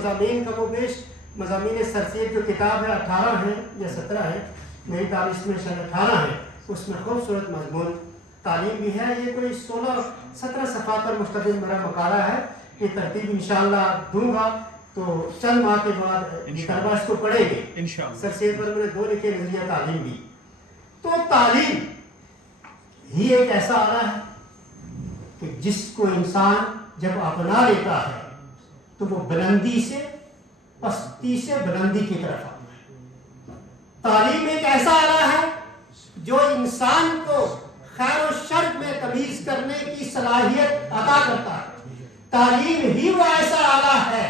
مضامین کم و بیش مضامین سر سید جو کتاب ہے 18 ہے یا 17 ہے، میری دانش میں شاید 18 ہے، اس میں خوبصورت مضمون تعلیم بھی ہے. یہ کوئی 16-17 صفحات پر مشتمل میرا مقالہ ہے. یہ ترتیب انشاءاللہ دوں گا تو چند ماہ کے بعد طلبہ اس کو پڑھیں گے. سر سید پر میں نے 2 لکھے نظریہ تعلیم بھی. تو تعلیم ہی ایک ایسا آلہ ہے کہ جس کو انسان جب اپنا لیتا ہے تو وہ بلندی سے پستی سے بلندی کی طرف آتا ہے. تعلیم ایک ایسا آلہ ہے جو انسان کو خیر و شر میں تمیز کرنے کی صلاحیت عطا کرتا ہے. تعلیم ہی وہ ایسا آلہ ہے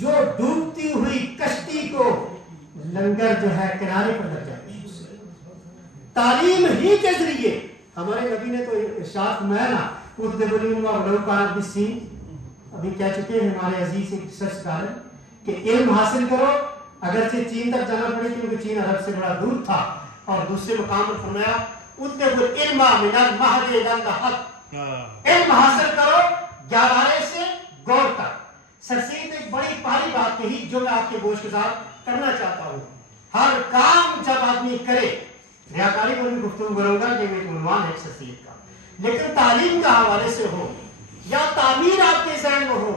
جو ڈوبتی ہوئی کشتی کو لنگر جو ہے کنارے پر لگ جاتی ہے. تعلیم ہی کے ذریعے ہمارے نبی نے تو ارشاد فرمایا نا، ابھی کہہ چکے ہیں ہمارے عزیز ایک ریسرچ اسکالر کہ علم حاصل کرو، اگرچہ چین تک جانا پڑے کیونکہ چین عرب سے بڑا دور تھا. اور دوسرے مقام پر فرمایا اطلبوا العلم من المہد الی اللحد، علم حاصل کرو گہرائے سے غور تک. سر سید نے ایک بڑی پیاری بات کہی جو میں آپ کے گوش گزار کرنا چاہتا ہوں. ہر کام جب آدمی کرے، ریاکاری پر بھی گفتگو کروں گا کہ ایک عنوان ہے سر سید کا، لیکن تعلیم کا حوالے سے ہو یا تعمیر آپ کے ذہن میں ہو،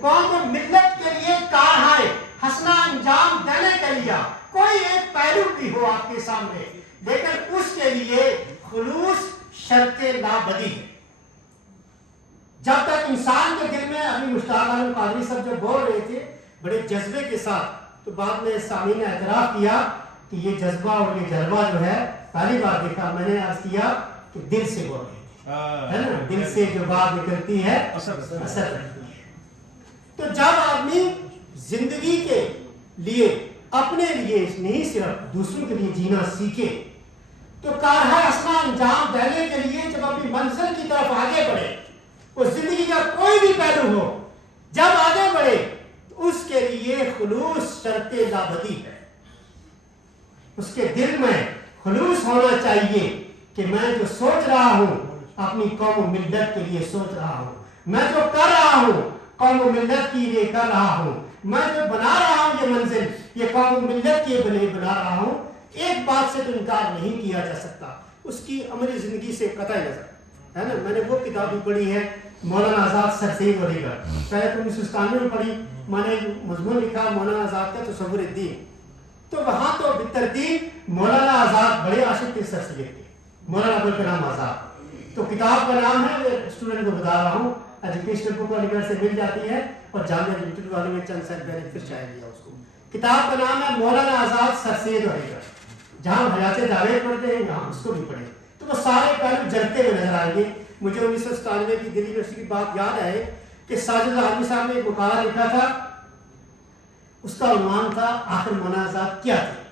قوم و ملت کے لیے کار ہے حسنہ انجام دینے کے لیے کوئی ایک پہلو بھی ہو آپ کے سامنے، لیکن اس کے لیے خلوص شرط لابدی ہے. جب تک انسان کے دل میں ابھی مشتاق عالم قادری صاحب جو بول رہے تھے بڑے جذبے کے ساتھ، تو بعد میں سامعین نے اعتراف کیا کہ یہ جذبہ اور یہ جذبہ جو ہے پہلی بار دیکھا. میں نے عرض کیا کہ دل سے بول رہے ہے نا، دل سے جو بات نکلتی ہے اثر رہتی ہے. تو جب آدمی زندگی کے لیے اپنے لیے نہیں صرف دوسروں کے لیے جینا سیکھے تو کارہا حسنہ انجام دینے کے لیے جب اپنی منزل کی طرف آگے بڑھے، اس زندگی کا کوئی بھی پہلو ہو، جب آگے بڑھے تو اس کے لیے خلوص شرط لابدی ہے. اس کے دل میں خلوص ہونا چاہیے کہ میں جو سوچ رہا ہوں اپنی قوم و ملت کے لیے سوچ رہا ہوں، میں جو کر رہا ہوں قوم و ملت کے لیے کر رہا ہوں، میں جو بنا رہا ہوں یہ منزل یہ قوم و ملت کے لیے بنا رہا ہوں. ایک بات سے تو انکار نہیں کیا جا سکتا، اس کی عملی زندگی سے قطع نظر ہے نا. میں نے وہ کتاب بھی پڑھی ہے مولانا آزاد سر سید علی گڑھ، شاید 1997 میں پڑھی. میں نے مضمون لکھا مولانا آزاد کا تصور الدین، تو وہاں تو بترتیب مولانا آزاد بڑے عاشق تھے سر سید کے، مولانا ابوالکلام آزاد. تو کتاب کا نام ہے، میں اسٹوڈنٹ کو بتا رہا ہوں، ایجوکیشنل بک علی گڑھ سے مل جاتی ہے اور جامعہ لمیٹڈ والے میں چند سال پہلے پھر شائع کیا اس کو. کتاب کا نام ہے مولانا آزاد سر سید علی گڑھ. جہاں حیات جاوید پڑھتے ہیں یہاں اس کو بھی پڑھیں تو وہ سارے پہلو جلتے ہوئے نظر آئیں گے. مجھے 1997 کی دلی یونیورسٹی کی بات یاد ہے کہ ساجد عالمی صاحب نے ایک مقالہ لکھا تھا، اس کا عنوان تھا آخر منازعات کیا تھے.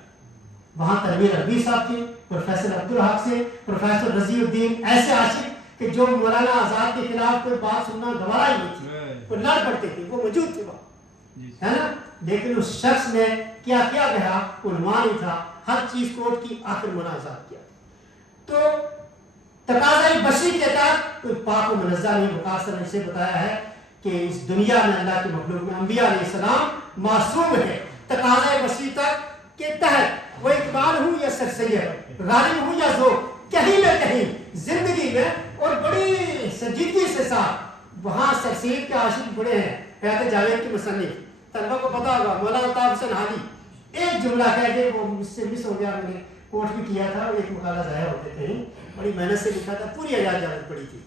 وہاں تنویر ربیع صاحب تھے، پروفیسر عبدالحق سے پروفیسر رضی الدین، ایسے عاشق کہ جو مولانا آزاد کے خلاف کوئی بات سننا گوارا ہی نہیں تھی، وہ لڑ پڑتے تھے، وہ موجود تھے وہاں ہے نا. لیکن اس شخص نے کیا کیا گیا عنوان ہی تھا ہر چیز کوٹ کی آخر منازعات کیا. تو تقاضۂ بشری کے تحت کوئی پاک و منزہ نہیں. وقاص نے اسے بتایا ہے کہ اس دنیا میں اللہ کے مخلوق میں انبیاء علیہ السلام معصوم ہے. تقاضۂ بشری تک کے تحت وہ اقبال ہوں یا سر سید، غالب ہوں یا ذوق، کہیں نہ کہیں زندگی میں اور بڑی سنجیدگی سے ساتھ وہاں سر سید کے عاشق بڑے ہیں. حیات جاوید کے مصنف طلبہ کو پتا ہوگا مولانا الطاف حسین حالی ایک جملہ کہہ کے وہ مجھ سے مس ہو گیا، میں نے کوٹ بھی کیا تھا، ایک مقالہ ظاہر ہوتے تھے، بڑی محنت سے لکھا تھا، پوری حیات جاوید پڑھی تھی.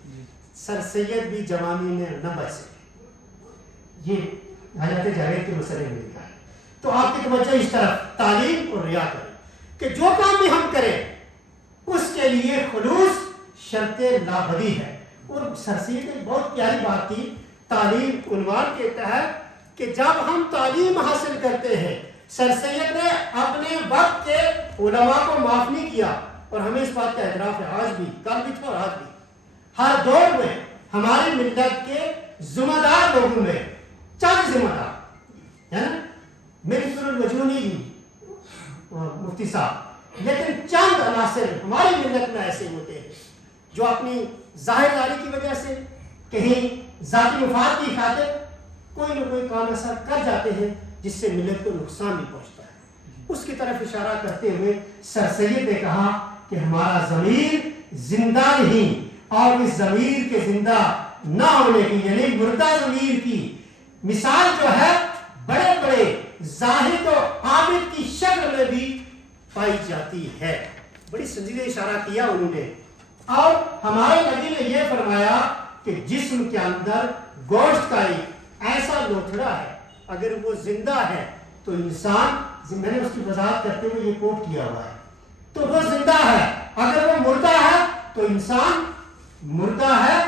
سر سید بھی جوانی میں نہ بچے، یہ حیات جاوید کے مسئلے میں لکھا ہے. تو آپ کی توجہ اس طرف تعلیم اور ریا کریں کہ جو کام بھی ہم کریں اس کے لیے خلوص شرط لابدی ہے. اور سر سید نے بہت پیاری بات کی تعلیم عنوان کے تحت کہ جب ہم تعلیم حاصل کرتے ہیں، سر سید نے اپنے وقت کے علماء کو معاف نہیں کیا. اور ہمیں اس بات کا اعتراف ہے، آج بھی، کل بھی تھا اور آج بھی، ہر دور میں ہماری ملت کے ذمہ دار لوگوں میں چند ذمہ دار ہے نا، منصور الوجونی جی مفتی صاحب، لیکن چند عناصر ہماری ملت میں ایسے ہوتے ہیں جو اپنی ظاہر داری کی وجہ سے، کہیں ذاتی مفاد کی خاطر کوئی نہ کوئی کام ایسا کر جاتے ہیں جس سے ملت کو نقصان بھی پہنچتا ہے۔ اس کی طرف اشارہ کرتے ہوئے سر سید نے کہا کہ ہمارا ضمیر زندہ نہیں، اور اس ضمیر کے زندہ نہ ہونے کی یعنی مردہ ضمیر کی مثال جو ہے بڑے بڑے زاہد و عابد کی شکل میں بھی پائی جاتی ہے۔ بڑی سنجیدہ اشارہ کیا انہوں نے۔ اور ہمارے نبی نے یہ فرمایا کہ جسم کے اندر گوشت کا ایک ایسا لوتھڑا ہے، اگر وہ زندہ ہے تو انسان، میں نے اس کی وضاحت کرتے ہوئے یہ کوٹ کیا ہوا ہے، تو وہ زندہ ہے، اگر وہ مردہ ہے تو انسان مردہ ہے۔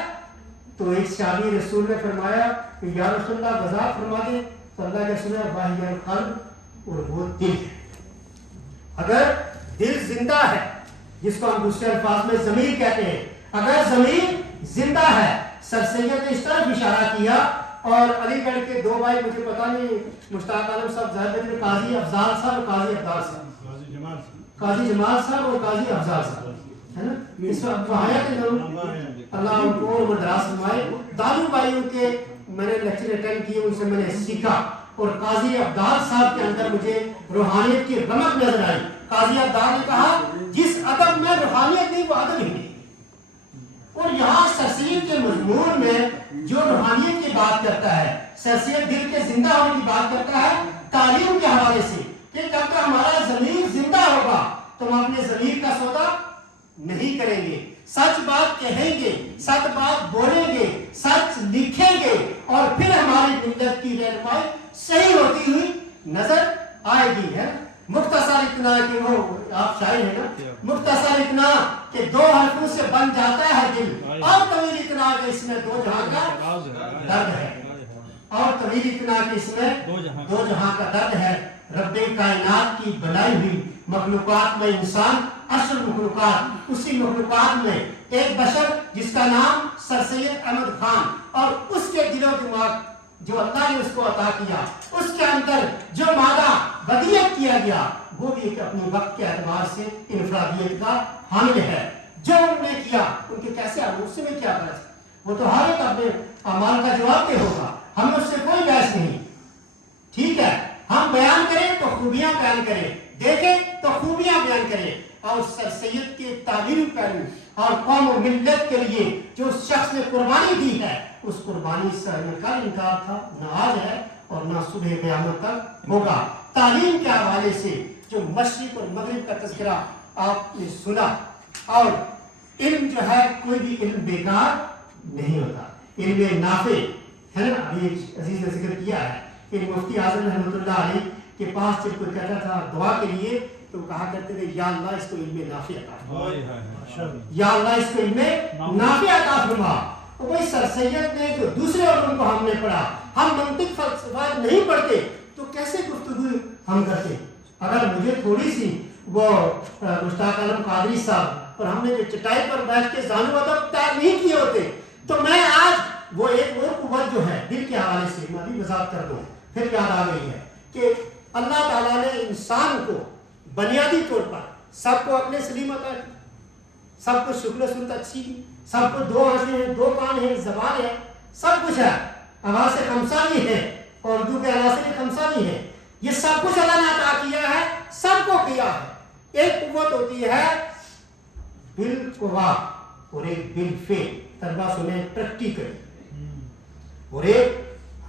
تو ایک صحابی رسول نے فرمایا کہ یا رسول اللہ وضاحت فرما دیں، تو اللہ کے رسول نے واہی القلب، اور وہ دل ہے۔ اگر دل زندہ ہے، جس کو ہم دوسرے الفاظ میں ضمیر کہتے ہیں، اگر ضمیر زندہ ہے، سر سید نے اس طرف اشارہ کیا۔ اور علی گڑھ کے دو بھائی، مجھے پتا نہیں مشتاق عالم صاحب ظاہر میں قاضی افضال صاحب اور قاضی ابدال صاحب، قاضی جمال صاحب اور قاضی افضال صاحب، ہے نا، اس وقت وہاں اللہ ان کو عمر دراز فرمائے۔ دالو بھائیوں کے میں نے لیکچر اٹینڈ کیے، ان سے میں نے سیکھا، اور قاضی ابدال صاحب کے اندر مجھے روحانیت کی رمق نظر آئی۔ قاضی ابدال نے کہا جس ادب میں روحانیت نہیں وہ ادب ہی نہیں۔ اور یہاں سر سید کے مضمون میں جو روحانیت کی بات کرتا ہے، سر سید دل کے زندہ ہونے کی بات کرتا ہے تعلیم کے حوالے سے، کہ جب تک ہمارا ضمیر زندہ ہوگا تو ہم اپنے ضمیر کا سودا نہیں کریں گے، سچ بات کہیں گے، سچ بات بولیں گے، سچ لکھیں گے، اور پھر ہماری ملت کی رہنمائی صحیح ہوتی ہوئی نظر آئے گی۔ ہے مختصر اتنا کہ وہ آپ شاعر ہیں نا، مختصر اتنا کہ دو حرفوں سے بن جاتا ہے دل، اور طویل اتنا کہ اس میں دو جہاں کا درد ہے، اور طویل اتنا کہ اس میں دو جہاں کا درد ہے۔ رب کائنات کی بنائی ہوئی مخلوقات میں انسان اصل مخلوقات، اسی مخلوقات میں ایک بشر جس کا نام سر سید احمد خان، اور اس کے دل و دماغ جو اللہ نے اس کو عطا کیا، اس کے اندر جو مادہ بدیت کیا گیا، وہ بھی ایک اپنے وقت کے اعتبار سے انفرادیت کا حامل ہے۔ جو انہوں نے کیا، ان کے کیسے اس سے میں کیا غرض، وہ تو ہر ایک اپنے اعمال کا جواب دے ہوگا، ہمیں اس سے کوئی بحث نہیں۔ ٹھیک ہے، ہم بیان کریں تو خوبیاں بیان کریں، دیکھیں تو خوبیاں بیان کریں، اور سر سید کے تعلیمی پہلو اور قوم و ملت کے لیے جو اس شخص نے قربانی دی ہے، اس قربانی سے نہ کل انکار تھا، نہ آج ہے، اور نہ صبح قیامت تک ہوگا۔ تعلیم کے حوالے سے جو مشرق اور مغرب کا تذکرہ آپ نے سنا، اور علم جو ہے کوئی بھی علم بیکار نہیں ہوتا، علم نافع ہے نا۔ ابھی عزیز نے ذکر کیا ہے کہ مفتی اعظم رحمۃ اللہ علیہ کے پاس جب کوئی کہتا تھا دعا کے لیے، تو کہا کرتے تھے یا اللہ اس کو علم نافع عطا فرما، یا اللہ اس کو علم نافع عطا فرما۔ اور وہی سر سید نے جو دوسرے علوم کو ہم نے پڑھا، ہم منطق فلسفہ نہیں پڑھتے تو کیسے گفتگو ہم کرتے؟ اگر مجھے تھوڑی سی وہ مشتاق عالم قادری صاحب اور ہم نے جو چٹائی پر بیٹھ کے زانو ادب طے نہیں کیے ہوتے، تو میں آج وہ ایک اور قوت جو ہے دل کے حوالے سے میں بھی وضاحت کر دوں، پھر یاد آ گئی ہے کہ اللہ تعالیٰ نے انسان کو بنیادی طور پر سب کو اپنے سلیم عطا کی، سب کو شکل و صورت اچھی کی، سب کو دو آنکھیں ہیں، دو کان ہیں، زبان ہے، سب کچھ ہے، آواز خمسہ بھی ہے، اور اردو کے عناصر خمسہ بھی ہے، یہ سب کچھ اللہ نے عطا کیا ہے، سب کو کیا ہے۔ ایک قوت ہوتی ہے بالقوا اور ایک بالفعل، طلبہ سنیں پریکٹیکل، اور ایک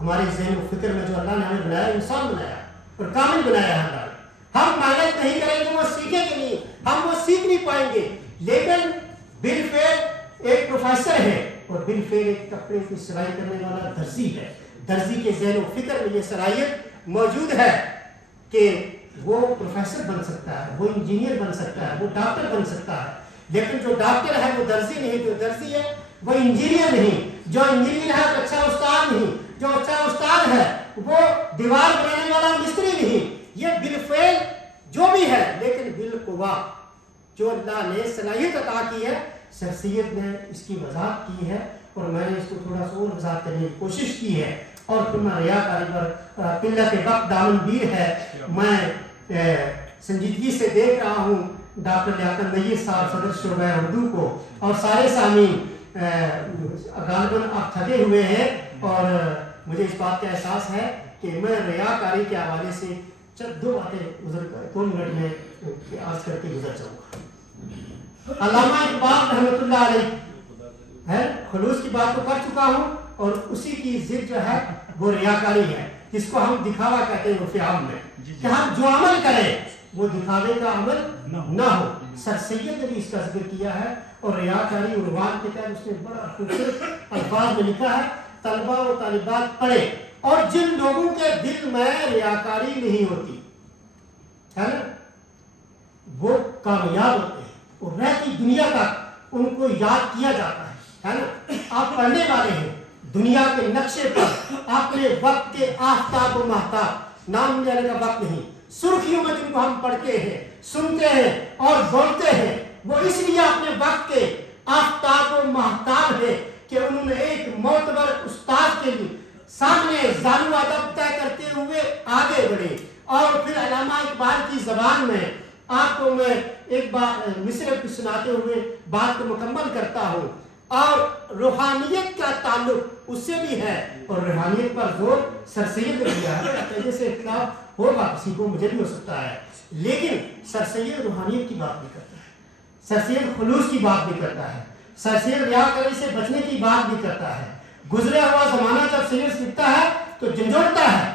ہمارے ذہن و فکر میں جو اللہ نے ہمیں بنایا، انسان بنایا اور کامل بنایا ہے اللہ نے۔ ہم محنت نہیں کریں گے وہ سیکھیں گے نہیں، ہم وہ سیکھ نہیں پائیں گے، لیکن بالفعل ایک پروفیسر ہے، اور بالفعل ایک کپڑے کی سلائی کرنے والا درزی ہے۔ درزی کے ذہن و فکر میں یہ صلاحیت موجود ہے کہ وہ پروفیسر بن سکتا ہے، وہ انجینئر بن سکتا ہے، وہ ڈاکٹر بن سکتا ہے، لیکن جو ڈاکٹر ہے وہ درزی نہیں، جو درزی ہے وہ انجینئر نہیں، جو انجینئر ہے وہ اچھا استاد نہیں، جو اچھا استاد ہے وہ دیوار بنانے والا مستری نہیں۔ یہ بالفعل جو بھی ہے، لیکن بالقوا جو اللہ نے صلاحیت عطا کی ہے، سر سید نے اس کی وضاحت کی ہے، اور میں نے اس کو تھوڑا سا اور وضاحت کرنے کی کوشش کی ہے، اور پھر میں ریاکاری پر قلت وقت دامن گیر ہے، میں سنجیدگی سے دیکھ رہا ہوں ڈاکٹر لیاقت نیر صاحب صدر شعبہ اردو کو، اور سارے سامعین غالباً آپ تھکے ہوئے ہیں، اور مجھے اس بات کا احساس ہے کہ میں ریاکاری کے حوالے سے دو باتیں 2 منٹ میں عرض کر کے گزر جاؤں گا۔ علامہ اقبال رحمۃ اللہ علیہ ہے، خلوص کی بات تو کر چکا ہوں، اور اسی کی ضد جو ہے وہ ریاکاری ہے، جس کو ہم دکھاوا کہتے ہیں عرف عام میں، کہ ہم جو عمل کریں وہ دکھاوے کا عمل نہ ہو۔ سر سید نے بھی اس کا ذکر کیا ہے، اور ریاکاری عنوان کے تحت اس نے بڑا خوبصورت الفاظ میں لکھا ہے، طلبہ و طالبات پڑھے، اور جن لوگوں کے دل میں ریاکاری نہیں ہوتی ہے نا، وہ کامیاب ہوتے ہیں، اور رہتی دنیا تک ان کو یاد کیا جاتا ہے نا۔ آپ پڑھنے والے ہیں، دنیا کے نقشے پر اپنے وقت کے آفتاب و مہتاب، نام لینے کا وقت نہیں، سرخیوں میں جن کو ہم پڑھتے ہیں، سنتے ہیں اور بولتے ہیں، وہ اس لیے اپنے وقت کے آفتاب و مہتاب ہے کہ انہوں نے ایک معتبر استاد کے لیے سامنے زانو ادب طے کرتے ہوئے آگے بڑھے۔ اور پھر علامہ اقبال کی زبان میں آپ کو میں ایک بار مصرع کو سناتے ہوئے بات کو مکمل کرتا ہوں، اور روحانیت کا تعلق اس سے بھی ہے، اور روحانیت پر زور سر سید نے دیا ہے۔ جیسے اختلاف ہوگا کسی کو، مجھے بھی ہو سکتا ہے، لیکن سر سید روحانیت کی بات نہیں کرتا ہے، سر سید خلوص کی بات بھی کرتا ہے، سر سید ریاکاری سے بچنے کی بات بھی کرتا ہے۔ گزرا ہوا زمانہ جب سید سیکھتا ہے تو جھنجھوڑتا ہے،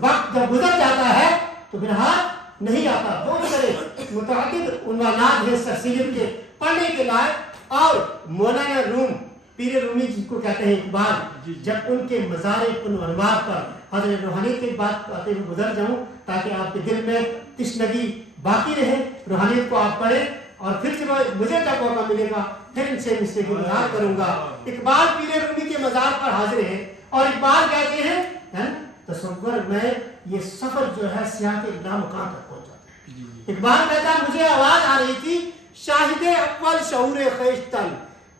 وقت جب گزر جاتا ہے تو بہرحال نہیں آتا۔ بہت سارے متعدد عنوانات ہیں سر سید کے پڑھنے کے لائق، اور مولانا روم، پیر رومی جس کو کہتے ہیں اقبال، جب ان کے مزار انوار پر حضرت روحانیت کی بات آتے ہوئے گزر جاؤں تاکہ آپ کے دل میں تشنگی باقی رہے، روحانیت کو آپ پڑھیں، اور پھر جب مجھے جب موقع ملے گا پھر ان سے مصرے کی وضاحت کروں گا۔ اقبال پیر رومی کے مزار پر حاضر ہیں، اور اقبال کہتے ہیں تصور میں یہ سفر جو ہے سیاح کے لامکان تک پہنچ جاتا ہے۔ اقبال کہتا ہے مجھے آواز آ رہی تھی، شاہد اول شعور خیشتن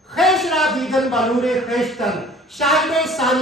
خیش را دیدن بنور خیشتن، شاہد ثانی